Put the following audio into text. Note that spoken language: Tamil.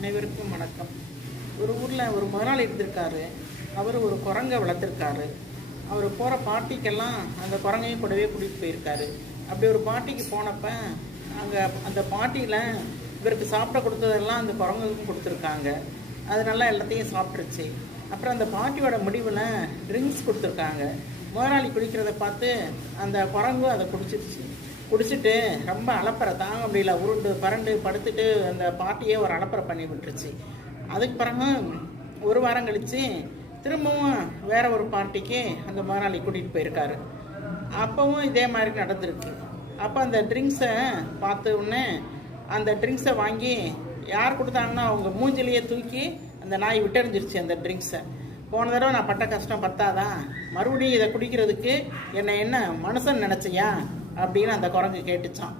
அனைவருக்கும் வணக்கம். ஒரு ஊரில் ஒரு முதலாளி இருந்திருக்காரு. அவர் ஒரு குரங்கை வளர்த்துருக்காரு. அவர் போகிற பார்ட்டிக்கெல்லாம் அந்த குரங்கையும் கூடவே கூட்டிகிட்டு போயிருக்காரு. அப்படி ஒரு பார்ட்டிக்கு போனப்போ அங்கே அந்த பார்ட்டியில் இவருக்கு சாப்பிட கொடுத்ததெல்லாம் அந்த குரங்குக்கும் கொடுத்துருக்காங்க. அது நல்லா எல்லாத்தையும் சாப்பிட்ருச்சு. அப்புறம் அந்த பார்ட்டியோட முடிவில் ட்ரிங்க்ஸ் கொடுத்துருக்காங்க. முதலாளி குடிக்கிறத பார்த்து அந்த குரங்கும் அதை குடிச்சிட்டு ரொம்ப அலப்பறை தாங்க முடியல, உருண்டு பரண்டு படுத்துட்டு அந்த பார்ட்டியே ஒரு அலப்பறை பண்ணி விட்டுருச்சு. அதுக்கு பிறகு ஒரு வாரம் கழித்து திரும்பவும் வேற ஒரு பார்ட்டிக்கு அந்த முதலாளி கூட்டிகிட்டு போயிருக்காரு. அப்போவும் இதே மாதிரி நடந்திருக்கு. அப்போ அந்த ட்ரிங்க்ஸை பார்த்த உடனே அந்த ட்ரிங்க்ஸை வாங்கி யார் கொடுத்தாங்கன்னா அவங்க மூஞ்சிலேயே தூக்கி அந்த நாய் விட்டெறிஞ்சிருச்சு அந்த ட்ரிங்க்ஸை. போன தடவை நான் பட்ட கஷ்டம் பத்தாதான், மறுபடியும் இதை குடிக்கிறதுக்கு என்ன மனுஷன் நினச்சியா அப்படின்னு அந்த குரங்கு கேட்டுச்சான்.